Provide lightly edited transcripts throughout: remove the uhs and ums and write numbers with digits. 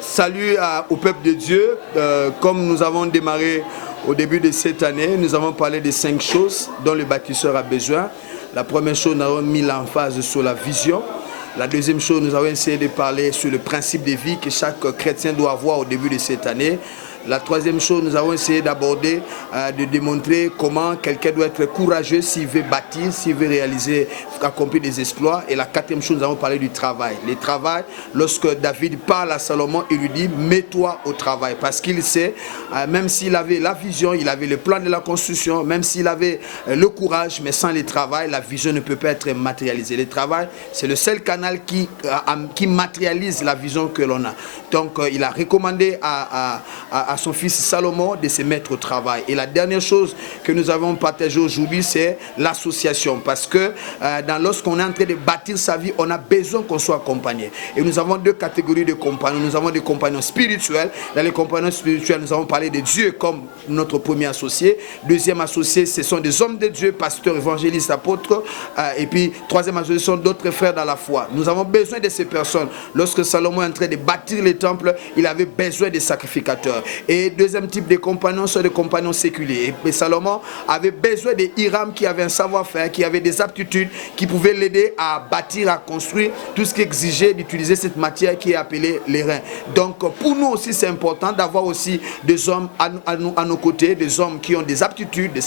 Salut au peuple de Dieu. Comme nous avons démarré au début de cette année, nous avons parlé de 5 choses dont le bâtisseur a besoin. La première chose, nous avons mis l'emphase sur la vision. La deuxième chose, nous avons essayé de parler sur le principe de vie que chaque chrétien doit avoir au début de cette année. La troisième chose, nous avons essayé d'aborder, de démontrer comment quelqu'un doit être courageux s'il veut bâtir, s'il veut réaliser, accomplir des exploits. Et la quatrième chose, nous avons parlé du travail. Le travail, lorsque David parle à Salomon, il lui dit « mets-toi au travail ». Parce qu'il sait, même s'il avait la vision, il avait le plan de la construction, même s'il avait le courage, mais sans le travail, la vision ne peut pas être matérialisée. Le travail, c'est le seul canal qui matérialise la vision que l'on a. Donc, il a recommandé à son fils Salomon de se mettre au travail. Et la dernière chose que nous avons partagée aujourd'hui, c'est l'association. Parce que lorsqu'on est en train de bâtir sa vie, on a besoin qu'on soit accompagné. Et nous avons deux catégories de compagnons. Nous avons des compagnons spirituels. Dans les compagnons spirituels, nous avons parlé de Dieu comme notre premier associé. Deuxième associé, ce sont des hommes de Dieu, pasteurs, évangélistes, apôtres. Et puis, troisième associé, ce sont d'autres frères dans la foi. Nous avons besoin de ces personnes. Lorsque Salomon est en train de bâtir le temple, il avait besoin des sacrificateurs. Et deuxième type de compagnons sont des compagnons séculiers. Et Salomon avait besoin de Hiram qui avait un savoir-faire, qui avait des aptitudes, qui pouvaient l'aider à bâtir, à construire tout ce qui exigeait d'utiliser cette matière qui est appelée les reins. Donc pour nous aussi c'est important d'avoir aussi des hommes à nos côtés, des hommes qui ont des aptitudes, du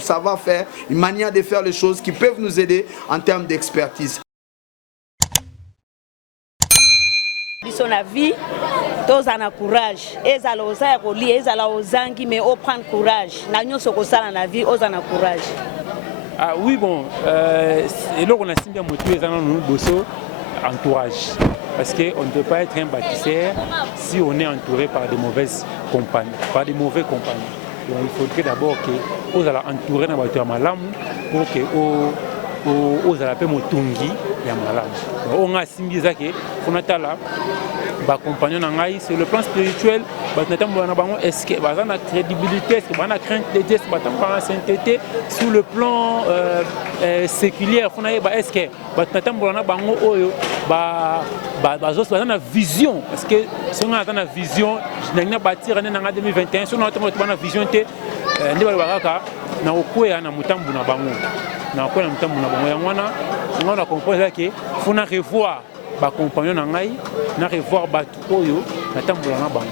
savoir-faire, une manière de faire les choses qui peuvent nous aider en termes d'expertise. Sur la vie, tous en courage. Et ça l'osa colis, et ça l'osangi, mais au prendre courage. N'agnon ce que ça dans la vie, aux en courage. Ah oui bon, et là on a signé motivé dans nos bossos entourage, parce qu'on ne peut pas être un bâtisseur si on est entouré par de mauvaises compagnies, par de mauvais compagnons. Donc il faudrait d'abord que vous allez entourer dans votre malam pour que aux alapé motungi ya malamu. On a signé ça que on a là ba compagnon nangai sur le plan spirituel, ba natambo na bango est-ce que ba na crédibilité, est-ce que ba na crainte de Dieu, ba na sainteté sur le plan séculier, on a ba est-ce que ba natambo na bango oyo ba na vision, parce que si on a na vision, na bâtir en 2021, si on a na vision té ndi ba bakaka na okoya na mutambu na bango. Na quoi na mutambu na bango ya mwana comprendre que faut na revoir ba compagnon na ngai na revoir batu oyo na tambola na bango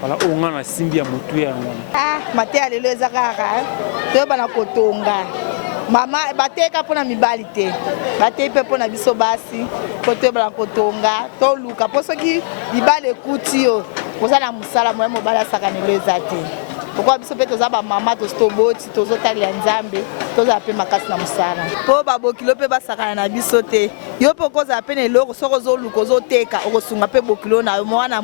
voilà on a na simbi ya mutu ya ngana matea lelo ezakaka to bana kotonga mama bateka pona mibali te bate pe pona biso basi kote bana kotonga to luka posoki mibali ekuti yo kozala musala moyo mobala sakanelo ezate. Pourquoi biso pe toza ba mama to stoboti tozo talia nzambe toza pe makasi na musala po babokilo pe basakana na biso te yo pe koza pe ne loko soko zo luko zo teka okosunga pe bokilo na mwana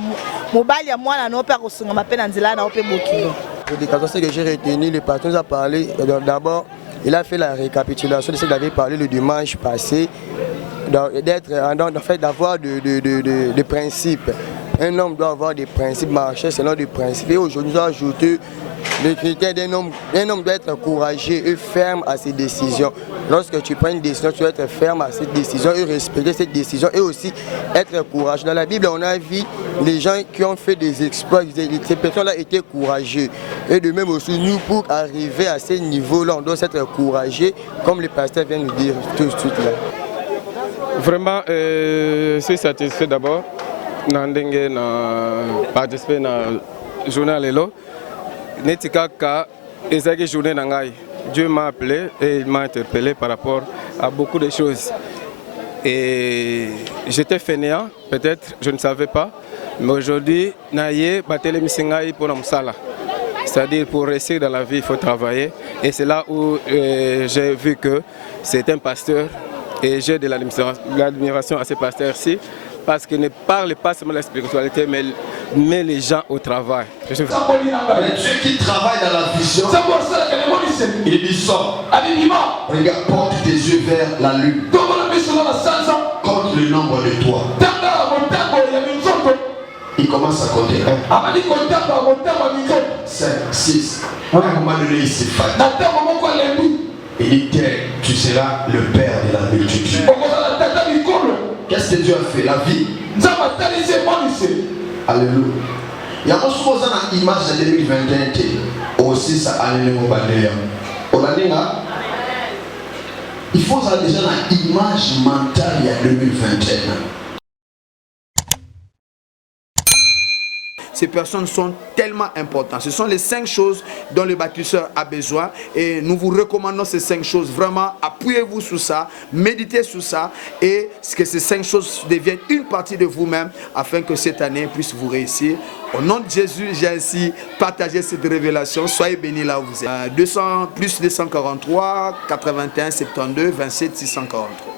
mobali ya mwana no pe akosunga mape na nzela na pe bokilo. Ce que j'ai retenu, le pasteur nous a parlé d'abord, il a fait la récapitulation de ce qu'il avait parlé le dimanche passé, d'avoir des principes. Un homme doit avoir des principes, marcher selon des principes. Et aujourd'hui, nous avons ajouté le critère d'un homme doit être courageux et ferme à ses décisions. Lorsque tu prends une décision, tu dois être ferme à cette décision et respecter cette décision et aussi être courageux. Dans la Bible, on a vu les gens qui ont fait des exploits, ces personnes-là étaient courageux. Et de même aussi, nous, pour arriver à ce niveau-là, on doit être courageux, comme le pasteur vient nous dire tout de suite là. Vraiment, je suis satisfait d'abord. Nandenge na participer na journal lelo netika ka ezaki journée nangai. Dieu m'a appelé et il m'a interpellé par rapport à beaucoup de choses. Et j'étais fainéant, peut-être, je ne savais pas, mais aujourd'hui naye batele misingai pour musala. C'est-à-dire pour rester dans la vie, il faut travailler. Et c'est là où j'ai vu que c'est un pasteur et j'ai de l'admiration à ce pasteur-ci. Parce qu'il ne parle pas seulement de la spiritualité, mais met les gens au travail. Dieu qui travaille dans la vision, il dit sort. Regarde, porte tes yeux vers la lune. Compte le nombre de toi. Il commence à compter 1, 5, 6. À un moment donné, il s'efface. Il dit, tu seras le père de la multitude. Qu'est-ce promesses que Dieu a fait, la vie. Alléluia. Il y a une image de 2021 aussi ça année il faut ça déjà une image mentale il y a 2021. Ces personnes sont tellement importantes. Ce sont les 5 choses dont le bâtisseur a besoin. Et nous vous recommandons ces 5 choses. Vraiment, appuyez-vous sur ça, méditez sur ça. Et que ces 5 choses deviennent une partie de vous-même afin que cette année puisse vous réussir. Au nom de Jésus, j'ai ainsi partagé cette révélation. Soyez bénis là où vous êtes. 200 plus 243, 81, 72, 27, 643.